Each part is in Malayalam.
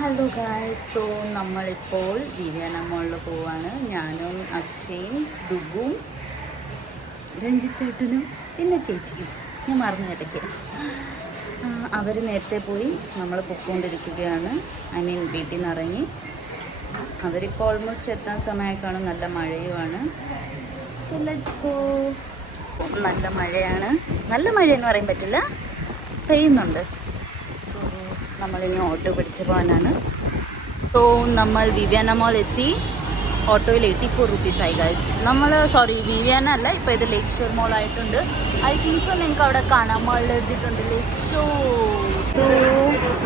ഹലോ ഗായ്സ്, സോ നമ്മളിപ്പോൾ വിവിയാന മോളിൽ പോവാണ്. ഞാനും അക്ഷയും ഡുഗും രഞ്ജിച്ചേട്ടനും പിന്നെ ചേച്ചിയും. ഞാൻ മറന്നു ഇടയ്ക്ക്. അവർ നേരത്തെ പോയി, നമ്മൾ പൊയ്ക്കൊണ്ടിരിക്കുകയാണ്. വീട്ടിൽ നിന്ന് ഇറങ്ങി. അവരിപ്പോൾ ഓൾമോസ്റ്റ് എത്താൻ സമയമായിക്കാണ്. നല്ല മഴയുമാണ്. So let's go. നല്ല മഴയാണ്. നല്ല മഴയെന്ന് പറയാൻ പറ്റില്ല, പെയ്യുന്നുണ്ട്. സോ നമ്മളിനി ഓട്ടോ പിടിച്ച് പോകാനാണ്. സോ നമ്മൾ വിവിയാന മോൾ എത്തി. ഓട്ടോയിൽ 84 rupees ആയി ഗൈസ്. വിവിയാന അല്ല, ഇപ്പോൾ ഇത് ലേക്ക് ഷോർ മോൾ ആയിട്ടുണ്ട്. I think so. നിങ്ങൾക്ക് അവിടെ കാണാൻ മോളിൽ എഴുതിയിട്ടുണ്ട് ലേക്ക് ഷോർ. സോ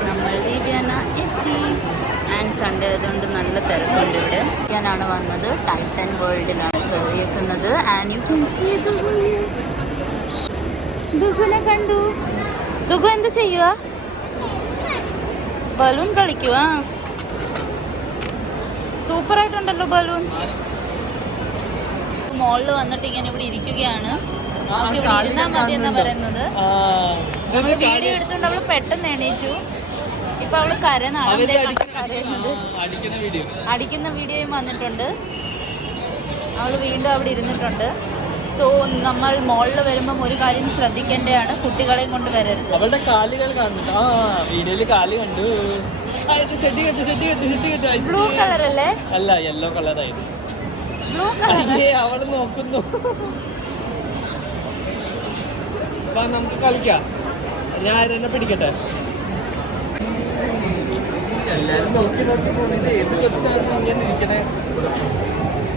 നമ്മൾ വിവിയാന എത്തി. ആൻഡ് സൺഡേ ആയതുകൊണ്ട് നല്ല തിരക്കുണ്ട് ഇവിടെ. വിവിയാനാണ് വന്നത്. ടൈറ്റൻ വേൾഡിലാണ് കയറിയേക്കുന്നത്. ആൻഡ് യു കെൻ സീ ദുഗുനെ കണ്ടു. ദുഗു എന്ത് ചെയ്യുക? ബലൂൺ കളിക്കുക. സൂപ്പറായിട്ടുണ്ടല്ലോ ബലൂൺ. മോളിൽ വന്നിട്ട് ഇങ്ങനെ ഇവിടെ ഇരിക്കുകയാണ്. നമുക്ക് ഇവിടെ ഇരുന്നാൽ മതി എന്നാ പറയുന്നത്. നമ്മൾ വീഡിയോ എടുത്തോണ്ട് അവള് പെട്ടെന്ന് എണീറ്റു. ഇപ്പൊ അവള് കരയുന്നത് അടിക്കുന്ന വീഡിയോയും വന്നിട്ടുണ്ട്. അവള് വീണ്ടും അവിടെ ഇരുന്നിട്ടുണ്ട്. സോ നമ്മൾ മോളിൽ വരുമ്പം ഒരു കാര്യം ശ്രദ്ധിക്കേണ്ടതാണ്, കുട്ടികളെയും കൊണ്ട് വരരുത്. അവളുടെ കാലുകൾ കാണുന്നുണ്ട്. വീഡിയോയില് കാല് കണ്ടു. ബ്ലൂ കളർ അല്ലേ? അല്ല, യെല്ലോ കളറായിരുന്നു. Blue colour. അവള് നോക്കുന്നു. നമുക്ക് കളിക്കാം. ഞാൻ ആരെന്നെ പിടിക്കട്ടെ. എല്ലാരും നോക്കി പോണിട്ട് ഏത് കൊച്ചാണ് ഇങ്ങനെ ഇരിക്കണേ.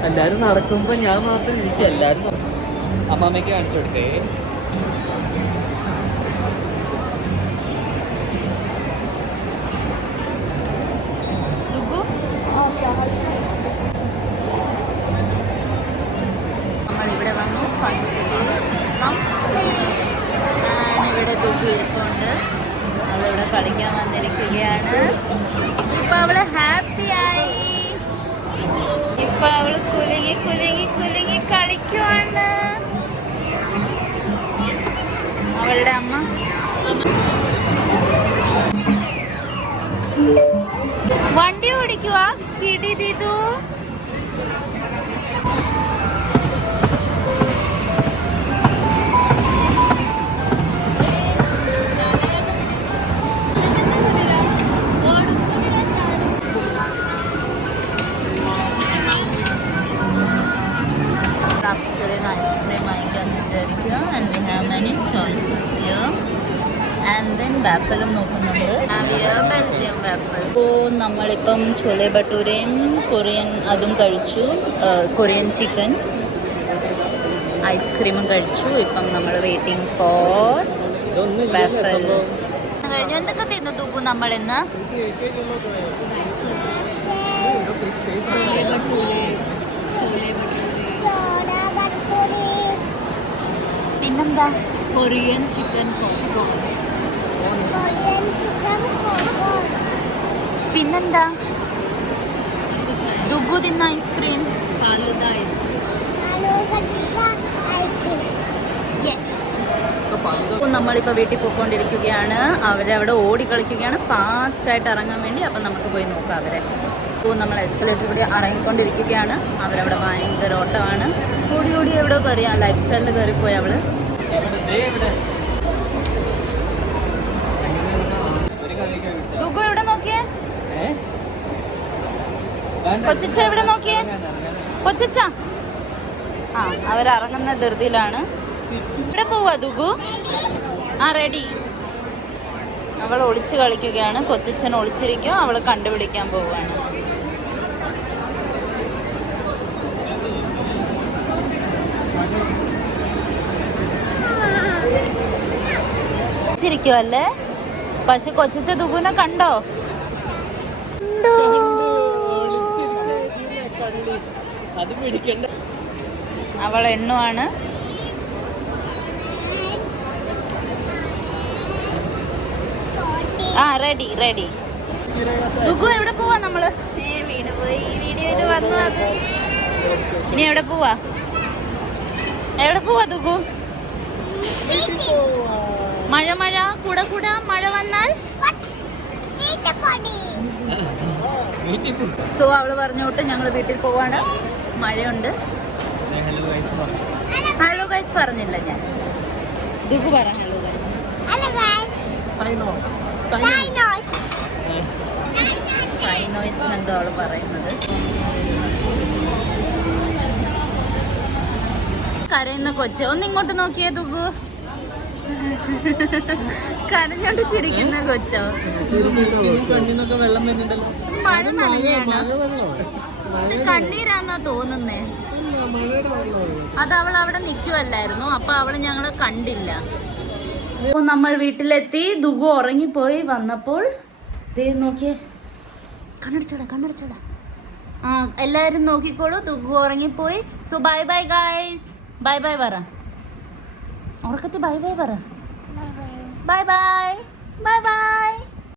എല്ലാരും നടക്കുമ്പോ ഞാൻ മാത്രം ഇരിക്കും. എല്ലാരും അമ്മാമ്മയ്ക്ക് കാണിച്ചു കൊടുക്കേ. നമ്മളിവിടെ വന്നു. ഇവിടെ ദുഗു ഇരിപ്പുണ്ട്. അവളിവിടെ കളിക്കാൻ വന്നിരിക്കുകയാണ്. ഇപ്പൊ അവള് ഹാപ്പിയായി. ഇപ്പൊ അവള് കുലുങ്ങി കുലുങ്ങി കുലുങ്ങി കളിക്കുവാണ്. അവളുടെ അമ്മ വണ്ടി ഓടിക്കുക. കിടി ദിദു. ഐസ്ക്രീം വാങ്ങിക്കാമെന്ന് വിചാരിക്കുക. And we have many choices here. And then വാഫലും നോക്കുന്നുണ്ട്. Belgium waffle. ഇപ്പോൾ നമ്മളിപ്പം ചോലെ ഭട്ടൂരയും കൊറിയൻ അതും കഴിച്ചു. കൊറിയൻ ചിക്കൻ ഐസ്ക്രീമും കഴിച്ചു. ഇപ്പം നമ്മൾ വെയിറ്റിംഗ് ഫോർ വാഫൽ. കഴിഞ്ഞു. എന്തൊക്കെ തിന്നു ദുബു നമ്മളിന്ന്? പിന്നെന്താ? Korean chicken popcorn. പിന്നെന്താ? ദുഗു തിന്ന ഐസ്ക്രീം. നമ്മളിപ്പോൾ വീട്ടിൽ പോയിക്കൊണ്ടിരിക്കുകയാണ്. അവരവിടെ ഓടിക്കളിക്കുകയാണ് ഫാസ്റ്റായിട്ട് ഇറങ്ങാൻ വേണ്ടി. അപ്പം നമുക്ക് പോയി നോക്കാം അവരെ. അപ്പോൾ നമ്മൾ എസ്കലേറ്റർ കൂടി ഇറങ്ങിക്കൊണ്ടിരിക്കുകയാണ്. അവരവിടെ ഭയങ്കര ഓട്ടമാണ്. ഓടി ഓടി എവിടെ കയറിയാൽ ലൈഫ് സ്റ്റൈലിൽ കയറിപ്പോയി അവള്. ദുഗു എവിടെ നോക്കിയേ? കൊച്ചച്ച എവിടെ നോക്കിയേ? കൊച്ചച്ച അവരിറങ്ങുന്ന ധൃതിയിലാണ്. ഇവിടെ പോവാ ദുഗു? റെഡി. അവൾ ഒളിച്ച് കളിക്കുകയാണ്. കൊച്ചച്ഛൻ ഒളിച്ചിരിക്കും. അവൾ കണ്ടുപിടിക്കാൻ പോവുകയാണ്. ല്ലേ? പക്ഷെ കൊച്ചച്ച ദുഗുനെ കണ്ടോ? അവൾ എണ്ണുവാണ്. Ready ready. ദുഗു എവിടെ പോവാ നമ്മള്? വീണ് പോയി. വീഡിയോയിൽ വന്നു. ഇനി എവിടെ പോവാ? എവിടെ പോവാ ദുഗു? മഴ മഴ കൂടെ കൂടെ മഴ വന്നാൽ വീട്ടിൽ പോയി. സോ അവള് പറഞ്ഞോട്ട് ഞങ്ങൾ വീട്ടിൽ പോവാണ്. മഴയുണ്ട്. ഹലോ ഗൈസ് പറഞ്ഞു. ഹലോ ഗൈസ് പറഞ്ഞില്ല ഞാൻ. ദുഗു പറ ഹലോ ഗൈസ്. സൈനോയ്സ് എന്തോ അവള് പറയുന്നത്. കരയുന്ന കൊച്ച് ഒന്ന് ഇങ്ങോട്ട് നോക്കിയേ ദുഗു. കരഞ്ഞോണ്ട് ചിരിക്കുന്ന കൊച്ചോ. കണ്ണിന്നൊക്കെ വെള്ളം വരുന്നുണ്ടല്ലോ. മഴ നനഞ്ഞാണ്. പക്ഷെ കണ്ണീരാന്നാ തോന്നുന്നേ. അത് അവൾ അവിടെ നിൽക്കുവല്ലായിരുന്നു. അപ്പൊ അവള് ഞങ്ങള് കണ്ടില്ല. അപ്പോൾ നമ്മൾ വീട്ടിലെത്തി. ദുഗു ഉറങ്ങിപ്പോയി. വന്നപ്പോൾ ദേ നോക്കിയേ. കണ്ണടച്ചടാ. ആ എല്ലാവരും നോക്കിക്കോളൂ. ദുഗു ഉറങ്ങിപ്പോയി. So bye bye guys. Bye bye പറ. ഉറക്കത്തിൽ ബൈ ബൈ പറ. Bye bye.